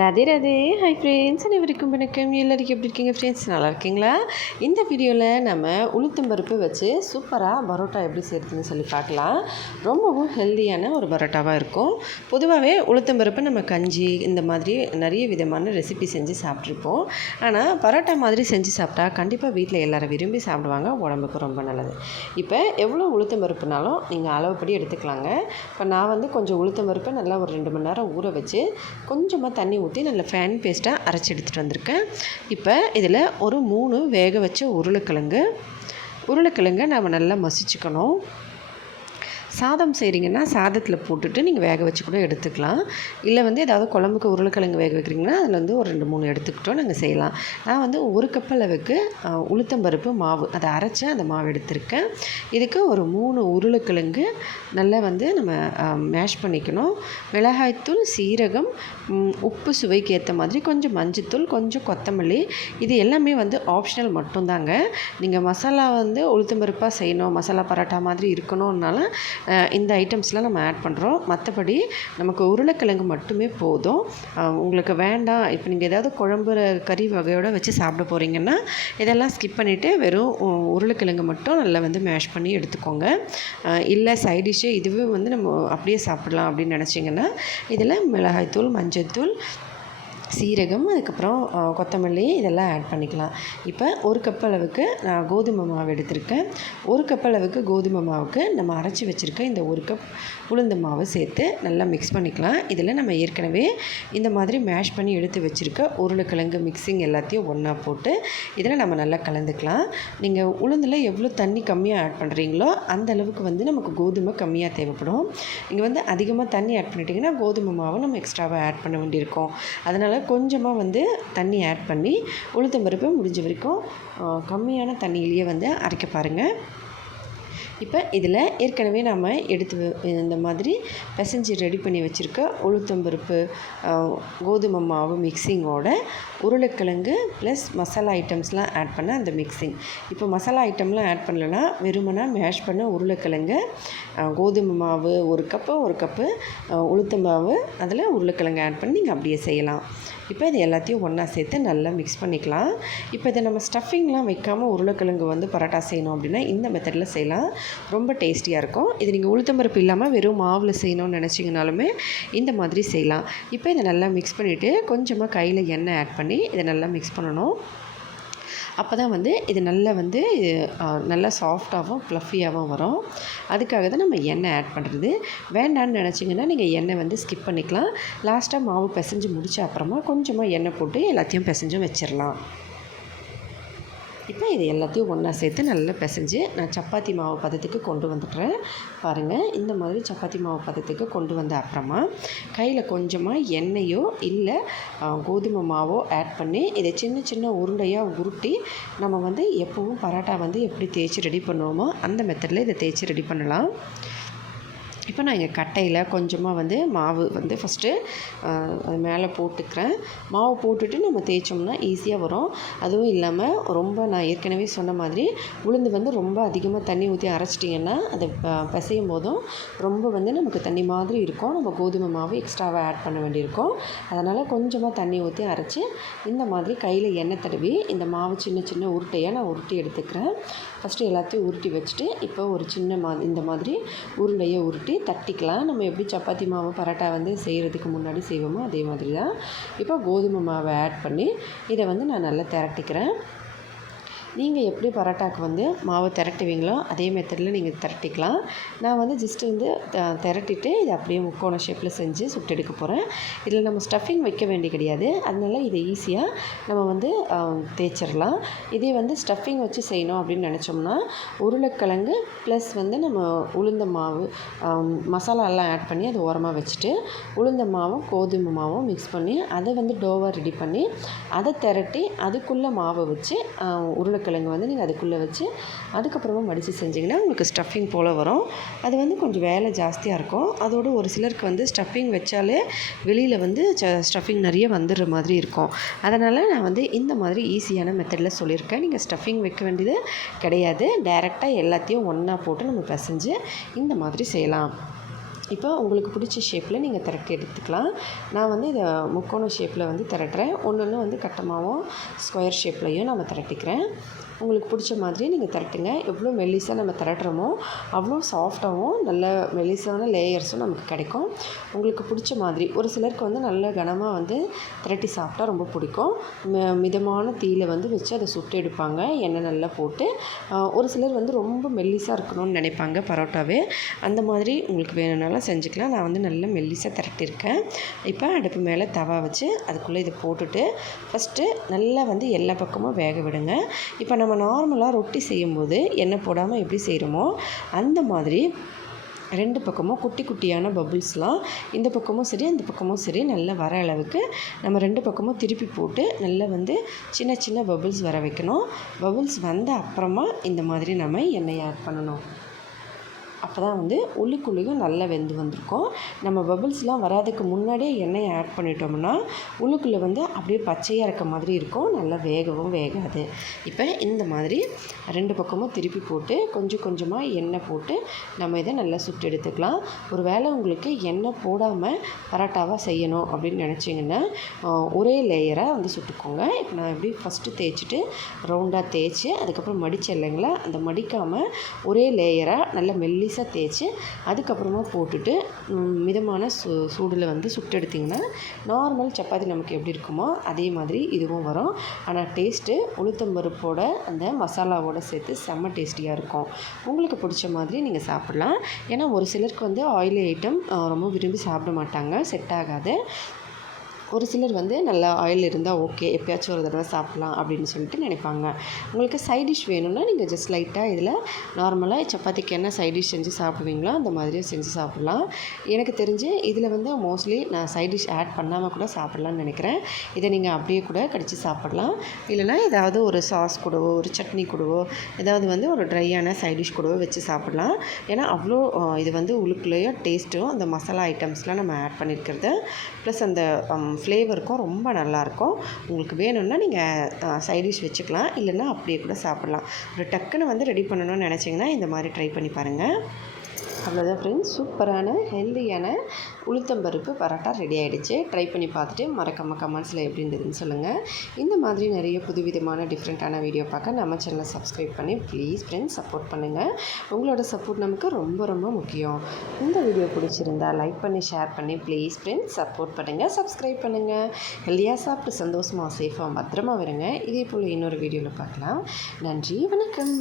Radhe Radhe. Hi friends, அனைவருக்கும் வணக்கம். எல்லாருக்கும் எப்படி இருக்கீங்க ஃப்ரெண்ட்ஸ்? நல்லா இருக்கீங்களா? இந்த வீடியோவில் நம்ம உளுத்தம்பருப்பு வச்சு சூப்பராக பரோட்டா எப்படி செய்கிறதுன்னு சொல்லி பார்க்கலாம். ரொம்பவும் ஹெல்த்தியான ஒரு பரோட்டாவாக இருக்கும். பொதுவாகவே உளுத்தம்பருப்பு நம்ம கஞ்சி இந்த மாதிரி நிறைய விதமான ரெசிபி செஞ்சு சாப்பிட்ருப்போம். ஆனால் பரோட்டா மாதிரி செஞ்சு சாப்பிட்டா கண்டிப்பாக வீட்டில் எல்லோரும் விரும்பி சாப்பிடுவாங்க. உடம்புக்கு ரொம்ப நல்லது. இப்போ எவ்வளோ உளுத்தம்பருப்புனாலும் நீங்கள் அளவுப்படி எடுத்துக்கலாங்க. இப்போ நான் கொஞ்சம் உளுத்தம்பருப்பை நல்லா ஒரு 2 மணி நேரம் ஊற வச்சு கொஞ்சமாக தண்ணி ஊற்றி நல்ல ஃபேன் பேஸ்ட்டாக அரைச்சி எடுத்துகிட்டு வந்திருக்கேன். இப்போ இதில் ஒரு 3 வேக வச்ச உருளைக்கிழங்கு நம்ம நல்லா மசிச்சுக்கணும். சாதம் செய்கிறீங்கன்னா சாதத்தில் போட்டுட்டு நீங்கள் வேக வச்சு கூட எடுத்துக்கலாம். இல்லை ஏதாவது குழம்புக்கு உருளைக்கிழங்கு வேக வைக்கிறீங்கன்னா அதில் ஒரு 2-3 எடுத்துக்கிட்டோம் நாங்கள் செய்யலாம். நான் 1 கப் அளவுக்கு உளுத்தம்பருப்பு மாவு அதை அரைச்சி அந்த மாவு எடுத்திருக்கேன். இதுக்கு ஒரு 3 உருளைக்கிழங்கு நல்லா நம்ம மேஷ் பண்ணிக்கணும். மிளகாய்த்தூள், சீரகம், உப்பு சுவைக்கு ஏற்ற மாதிரி கொஞ்சம் மஞ்சத்தூள், கொஞ்சம் கொத்தமல்லி, இது எல்லாமே ஆப்ஷனல் மட்டும்தாங்க. நீங்கள் மசாலா உளுத்தம்பருப்பாக செய்யணும், மசாலா பரோட்டா மாதிரி இருக்கணும்னாலும் இந்த ஐட்டம்ஸ்லாம் நம்ம ஆட் பண்ணுறோம். மற்றபடி நமக்கு உருளைக்கிழங்கு மட்டுமே போதும். உங்களுக்கு வேண்டாம், இப்போ நீங்கள் ஏதாவது குழம்பு கறி வகையோடு வச்சு சாப்பிட போகிறீங்கன்னா இதெல்லாம் ஸ்கிப் பண்ணிவிட்டு வெறும் உருளைக்கிழங்கு மட்டும் நல்லா மேஷ் பண்ணி எடுத்துக்கோங்க. இல்லை சைட் டிஷ்ஷு இதுவே நம்ம அப்படியே சாப்பிடலாம் அப்படின்னு நினச்சிங்கன்னா இதில் மிளகாய்த்தூள், மஞ்சள்தூள், சீரகம், அதுக்கப்புறம் கொத்தமல்லி இதெல்லாம் ஆட் பண்ணிக்கலாம். இப்போ 1 கப் அளவுக்கு நான் கோதுமை மாவு எடுத்திருக்கேன். 1 கப் அளவுக்கு கோதுமை மாவுக்கு நம்ம அரைச்சி வச்சுருக்க இந்த 1 கப் உளுந்து மாவு சேர்த்து நல்லா மிக்ஸ் பண்ணிக்கலாம். இதில் நம்ம ஏற்கனவே இந்த மாதிரி மேஷ் பண்ணி எடுத்து வச்சுருக்க உருளைக்கிழங்கு மிக்சிங் எல்லாத்தையும் ஒன்றா போட்டு இதில் நம்ம நல்லா கலந்துக்கலாம். நீங்கள் உளுந்தில் எவ்வளோ தண்ணி கம்மியாக ஆட் பண்ணுறீங்களோ அந்த அளவுக்கு நமக்கு கோதுமை கம்மியாக தேவைப்படும். நீங்கள் அதிகமாக தண்ணி ஆட் பண்ணிட்டீங்கன்னா கோதுமை மாவு நம்ம எக்ஸ்ட்ராவாக ஆட் பண்ண வேண்டியிருக்கும். அதனால் கொஞ்சமாக தண்ணி ஆட் பண்ணி உளுத்தம்பருப்பு முடிஞ்ச வரைக்கும் கம்மியான தண்ணியிலேயே அரைக்க பாருங்கள். இப்போ இதில் ஏற்கனவே நம்ம எடுத்து இந்த மாதிரி பிசைஞ்சு ரெடி பண்ணி வச்சுருக்க உளுத்தம்பருப்பு, கோதுமை மாவு மிக்சிங்கோட உருளைக்கிழங்கு ப்ளஸ் மசாலா ஐட்டம்ஸ்லாம் ஆட் பண்ண அந்த மிக்சிங். இப்போ மசாலா ஐட்டம்லாம் ஆட் பண்ணலைன்னா வெறுமனா மேஷ் பண்ண உருளைக்கிழங்கு, கோதுமை மாவு 1 கப்பு உளுத்தம் மாவு, அதில் உருளைக்கிழங்கு ஆட் பண்ணி நீங்கள் அப்படியே செய்யலாம். இப்போ இது எல்லாத்தையும் ஒன்றா சேர்த்து நல்லா மிக்ஸ் பண்ணிக்கலாம். இப்போ இதை நம்ம ஸ்டஃபிங்லாம் வைக்காமல் உருளைக்கிழங்கு பரோட்டா செய்யணும் அப்படின்னா இந்த மெத்தடில் செய்யலாம். ரொம்ப டேஸ்டியாக இருக்கும். இது நீங்கள் உளுத்தம்பருப்பு இல்லாமல் வெறும் மாவில் செய்யணும்னு நினச்சிங்கனாலுமே இந்த மாதிரி செய்யலாம். இப்போ இதை நல்லா மிக்ஸ் பண்ணிவிட்டு கொஞ்சமாக கையில் எண்ணெய் ஆட் பண்ணி இதை நல்லா மிக்ஸ் பண்ணணும். அப்போ தான் இது நல்லா நல்லா சாஃப்டாகவும் ப்ளஃபியாகவும் வரும். அதுக்காக தான் நம்ம எண்ணெய் ஆட் பண்ணுறது. வேண்டான்னு நினச்சிங்கன்னா நீங்கள் எண்ணெய் ஸ்கிப் பண்ணிக்கலாம். லாஸ்ட்டாக மாவு பிசைஞ்சு முடித்த அப்புறமா கொஞ்சமாக எண்ணெய் போட்டு எல்லாத்தையும் பிசைஞ்சும் வச்சிடலாம். இப்போ இது எல்லாத்தையும் ஒன்றா சேர்த்து நல்லா பிசைஞ்சு நான் சப்பாத்தி மாவு பதத்துக்கு கொண்டு வந்துடுறேன். பாருங்கள், இந்த மாதிரி சப்பாத்தி மாவு பதத்துக்கு கொண்டு வந்த அப்புறமா கையில் கொஞ்சமாக எண்ணெயோ இல்லை கோதுமை மாவோ ஆட் பண்ணி இதை சின்ன சின்ன உருண்டையாக உருட்டி நம்ம எப்போவும் பரோட்டா எப்படி தேய்ச்சி ரெடி பண்ணுவோமோ அந்த மெத்தடில் இதை தேய்ச்சி ரெடி பண்ணலாம். இப்போ நான் இங்கே கட்டையில் கொஞ்சமாக மாவு ஃபஸ்ட்டு அது மேலே போட்டுக்கிறேன். மாவு போட்டுட்டு நம்ம தேய்ச்சோம்னா ஈஸியாக வரும். அதுவும் இல்லாமல் ரொம்ப நான் ஏற்கனவே சொன்ன மாதிரி உளுந்து ரொம்ப அதிகமாக தண்ணி ஊற்றி அரைச்சிட்டிங்கன்னா அதை பிசையும் போதும் ரொம்ப நமக்கு தண்ணி மாதிரி இருக்கும். நம்ம கோதுமை மாவு எக்ஸ்ட்ராவாக ஆட் பண்ண வேண்டியிருக்கும். அதனால் கொஞ்சமாக தண்ணி ஊற்றி அரைச்சி இந்த மாதிரி கையில் எண்ணெய் தடவி இந்த மாவு சின்ன சின்ன உருட்டையாக நான் உருட்டி எடுத்துக்கிறேன். ஃபஸ்ட்டு எல்லாத்தையும் உருட்டி வச்சுட்டு இப்போ ஒரு சின்ன இந்த மாதிரி உருண்டையை உருட்டி தட்டிக்கலாம். நம்ம எப்படி சப்பாத்தி மாவு பரோட்டா செய்கிறதுக்கு முன்னாடி செய்வோமோ அதே மாதிரி தான். இப்போ கோதுமை மாவை ஆட் பண்ணி இதை நான் நல்லா திரட்டிக்கிறேன். நீங்கள் எப்படி பரோட்டாவுக்கு மாவை திரட்டுவீங்களோ அதே மெத்தடில் நீங்கள் திரட்டிக்கலாம். நான் ஜஸ்ட்டு திரட்டிட்டு இதை அப்படியே முக்கோண ஷேப்பில் செஞ்சு சுட்டு எடுக்க போகிறேன். இதில் நம்ம ஸ்டஃபிங் வைக்க வேண்டிய கிடையாது. அதனால் இதை ஈஸியாக நம்ம தேய்ச்சிடலாம். இதே ஸ்டஃபிங் வச்சு செய்யணும் அப்படின்னு நினச்சோம்னா உருளைக்கிழங்கு ப்ளஸ் நம்ம உளுந்த மாவு மசாலாலாம் ஆட் பண்ணி அதை ஓரமாக வச்சுட்டு உளுந்த மாவும் கோதுமை மாவும் மிக்ஸ் பண்ணி அதை டோவாக ரெடி பண்ணி அதை திரட்டி அதுக்குள்ளே மாவை வச்சு உருளைக்கிழங்கு நீங்கள் அதுக்குள்ளே வச்சு அதுக்கப்புறமா மடித்து செஞ்சிங்கன்னா உங்களுக்கு ஸ்டஃபிங் போல் வரும். அது கொஞ்சம் வேலை ஜாஸ்தியாக இருக்கும். அதோடு ஒரு சிலருக்கு ஸ்டஃபிங் வச்சாலே வெளியில் ஸ்டஃபிங் நிறைய வந்துடுற மாதிரி இருக்கும். அதனால் நான் இந்த மாதிரி ஈஸியான மெத்தடில் சொல்லியிருக்கேன். நீங்கள் ஸ்டஃபிங் வைக்க வேண்டியது கிடையாது. டைரெக்டாக எல்லாத்தையும் ஒன்றா போட்டு நம்ம பிசைஞ்சு இந்த மாதிரி செய்யலாம். இப்போ உங்களுக்கு பிடிச்ச ஷேப்பில் நீங்கள் திரட்டி எடுத்துக்கலாம். நான் வந்து இதை முக்கோண ஷேப்பில் வந்து திரட்டுறேன். ஒன்று வந்து கட்டமாகவும் ஸ்கொயர் ஷேப்லையும் நம்ம திரட்டிக்கிறேன். உங்களுக்கு பிடிச்ச மாதிரி நீங்கள் திரட்டுங்க. எவ்வளோ மெல்லிசாக நம்ம திரட்டுறோமோ அவ்வளோ சாஃப்டாகவும் நல்ல மெல்லிசான லேயர்ஸும் நமக்கு கிடைக்கும். உங்களுக்கு பிடிச்ச மாதிரி ஒரு சிலருக்கு வந்து நல்ல கனமாக வந்து திரட்டி சாப்பிட்டா ரொம்ப பிடிக்கும். மிதமான தீயில வந்து வச்சு அதை சுட்டு எடுப்பாங்க, எண்ணெய் நல்லா போட்டு. ஒரு சிலர் வந்து ரொம்ப மெல்லிசாக இருக்கணும்னு நினைப்பாங்க பரோட்டாவே. அந்த மாதிரி உங்களுக்கு வேணும்னாலும் செஞ்சுக்கலாம். நான் வந்து நல்லா மெல்லிசாக திரட்டியிருக்கேன். இப்போ அடுப்பு மேலே தவா வச்சு அதுக்குள்ளே இதை போட்டுட்டு ஃபஸ்ட்டு நல்லா வந்து எல்லா பக்கமும் வேக விடுங்க. இப்போ நம்ம நார்மலாக ரொட்டி செய்யும்போது எண்ணெய் போடாமல் எப்படி செய்கிறோமோ அந்த மாதிரி 2 பக்கமும் குட்டி குட்டியான பபுள்ஸ்லாம் இந்த பக்கமும் சரி அந்த பக்கமும் சரி நல்லா வர அளவுக்கு நம்ம 2 பக்கமும் திருப்பி போட்டு நல்லா வந்து சின்ன சின்ன பபுள்ஸ் வர வைக்கணும். பபுள்ஸ் வந்த அப்புறமா இந்த மாதிரி நம்ம எண்ணெய் ஆட் பண்ணணும். அப்போ தான் வந்து உள்ளுக்குள்ளேயும் நல்லா வெந்து வந்திருக்கும். நம்ம பபுள்ஸ்லாம் வராதுக்கு முன்னாடியே எண்ணெயை ஆட் பண்ணிட்டோம்னா உள்ளுக்குள்ளே வந்து அப்படியே பச்சையாக இருக்க மாதிரி இருக்கும், நல்லா வேகவும் வேகாது. இப்போ இந்த மாதிரி 2 பக்கமும் திருப்பி போட்டு கொஞ்சம் கொஞ்சமாக எண்ணெய் போட்டு நம்ம இதை நல்லா சுட்டு எடுத்துக்கலாம். ஒரு வேளை உங்களுக்கு எண்ணெய் போடாமல் பரோட்டாவாக செய்யணும் அப்படின்னு நினச்சிங்கன்னா ஒரே லேயராக வந்து சுட்டுக்கோங்க. இப்போ நான் எப்படி ஃபஸ்ட்டு தேய்ச்சிட்டு ரவுண்டாக தேய்ச்சி அதுக்கப்புறம் மடித்த இல்லைங்களா, அந்த மடிக்காமல் ஒரே லேயராக நல்லா மெல்லிசாக தேய்ச்சி அதுக்கப்புறமா போட்டுட்டு மிதமான சூடில் வந்து சுட்டு எடுத்திங்கன்னா நார்மல் சப்பாத்தி நமக்கு எப்படி இருக்குமோ அதே மாதிரி இதுவும் வரும். ஆனால் டேஸ்ட்டு உளுத்தம்பருப்போட அந்த மசாலாவோடு சேர்த்து செம்ம டேஸ்டியாக இருக்கும். உங்களுக்கு பிடிச்ச மாதிரி நீங்கள் சாப்பிட்லாம். ஏன்னா ஒரு சிலருக்கு வந்து ஆயிலி ஐட்டம் ரொம்ப விரும்பி சாப்பிட மாட்டாங்க, செட் ஆகாது. ஒரு சிலர் வந்து நல்லா ஆயில் இருந்தால் ஓகே, எப்போயாச்சும் ஒரு தடவை சாப்பிட்லாம் அப்படின்னு சொல்லிட்டு நினைப்பாங்க. உங்களுக்கு சைட் டிஷ் வேணும்னா நீங்கள் ஜஸ்ட் லைட்டாக இதில் நார்மலாக சப்பாத்திக்கு என்ன சைட் டிஷ் செஞ்சு சாப்பிடுவீங்களோ அந்த மாதிரியும் செஞ்சு சாப்பிட்லாம். எனக்கு தெரிஞ்சு இதில் வந்து மோஸ்ட்லி நான் சைட் டிஷ் ஆட் பண்ணாமல் கூட சாப்பிட்லான்னு நினைக்கிறேன். இதை நீங்கள் அப்படியே கூட கடிச்சு சாப்பிட்லாம். இல்லைனா ஏதாவது ஒரு சாஸ் கூடவோ ஒரு சட்னி கூடவோ ஏதாவது வந்து ஒரு ட்ரையான சைட் டிஷ் கூடவோ வச்சு சாப்பிட்லாம். ஏன்னா அவ்வளோ இது வந்து உள்ளுக்குள்ளேயே டேஸ்ட்டும் அந்த மசாலா ஐட்டம்ஸ்லாம் நம்ம ஆட் பண்ணியிருக்கிறது ப்ளஸ் அந்த ஃப்ளேவருக்கும் ரொம்ப நல்லாயிருக்கும். உங்களுக்கு வேணும்னா நீங்கள் சைட் டிஷ் வச்சுக்கலாம், இல்லைன்னா அப்படியே கூட சாப்பிட்லாம். ஒரு டக்குன்னு வந்து ரெடி பண்ணணும்னு நினச்சிங்கன்னா இந்த மாதிரி ட்ரை பண்ணி பாருங்கள். அவ்வளோதான் ஃப்ரெண்ட்ஸ், சூப்பரான ஹெல்தியான உளுத்தம்பருப்பு பரோட்டா ரெடி ஆகிடுச்சு. ட்ரை பண்ணி பார்த்துட்டு மறக்காமல் கமெண்ட்ஸில் எப்படி இருந்ததுன்னு சொல்லுங்கள். இந்த மாதிரி நிறைய புதுவிதமான டிஃப்ரெண்ட்டான வீடியோ பார்க்க நம்ம சேனலை சப்ஸ்கிரைப் பண்ணி ப்ளீஸ் ஃப்ரெண்ட்ஸ் சப்போர்ட் பண்ணுங்கள். உங்களோட சப்போர்ட் நமக்கு ரொம்ப ரொம்ப முக்கியம். இந்த வீடியோ பிடிச்சிருந்தா லைக் பண்ணி ஷேர் பண்ணி ப்ளீஸ் ஃப்ரெண்ட்ஸ் சப்போர்ட் பண்ணுங்கள், சப்ஸ்கிரைப் பண்ணுங்கள். ஹெல்தியாக சாப்பிட்டு சந்தோஷமாக சேஃபாக பத்திரமா வருங்க. இதே போல் இன்னொரு வீடியோவில் பார்க்கலாம். நன்றி, வணக்கம்.